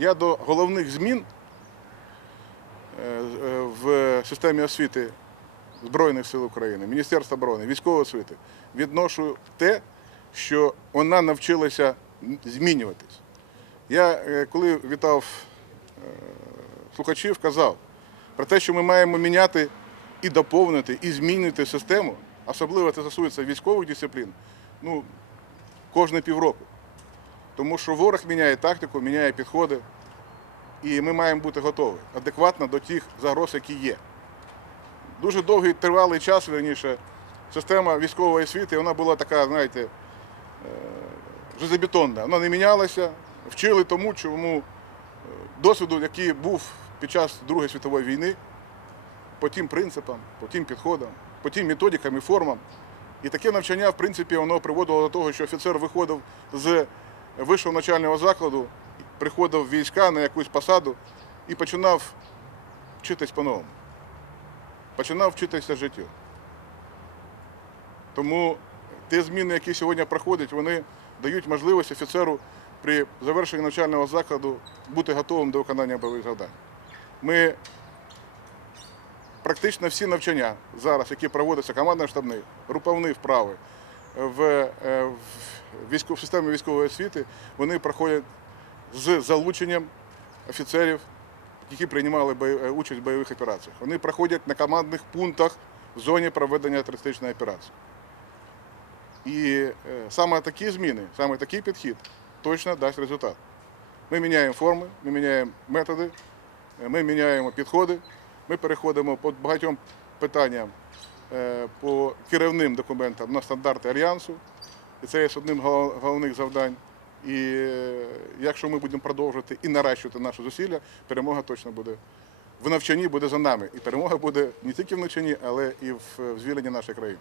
Я до головних змін е, е, в системі освіти Збройних сил України, Міністерства оборони, військової освіти відношу те, що вона навчилася змінюватись. Я е, коли вітав слухачів, казав про те, що ми маємо міняти і доповнити, і змінити систему, особливо це стосується військових дисциплін, ну, кожні півроку. Тому що ворог міняє тактику, міняє підходи, і ми маємо бути готові адекватно до тих загроз, які є. Дуже довгий тривалий час раніше система військової освіти вона була така, знаєте, е, железобетонна. Вона не мінялася, вчили тому, чому е, досвіду, який був під час Другої світової війни, по тим принципам, по тим підходам, по тим методикам і формам. І таке навчання, в принципі, воно приводило до того, що офіцер виходив з вищого навчального закладу, приходив в війська на якусь посаду і починав вчитись по-новому. Починав вчитися життю. Тому ті зміни, які сьогодні проходять, вони дають можливість офіцеру при завершенні навчального закладу бути готовим до виконання бойових завдань. Ми практично всі навчання зараз, які проводяться командно-штабні, груповні вправи в, е, в, системі військової освіти, вони проходять з залученням офіцерів, які приймали е, участь в бойових операціях. Вони проходять на командних пунктах в зоні проведення терористичної операції. І е, саме такі зміни, саме такий підхід точно дасть результат. Ми міняємо форми, ми міняємо методи, ми міняємо підходи, ми переходимо по багатьом питанням по керівним документам на стандарти альянсу. І це є одним з головних завдань. І е, якщо ми будемо продовжувати і наращувати наші зусилля, перемога точно буде в навчанні буде за нами. І перемога буде не тільки в навчанні, але і в звільненні нашої країни.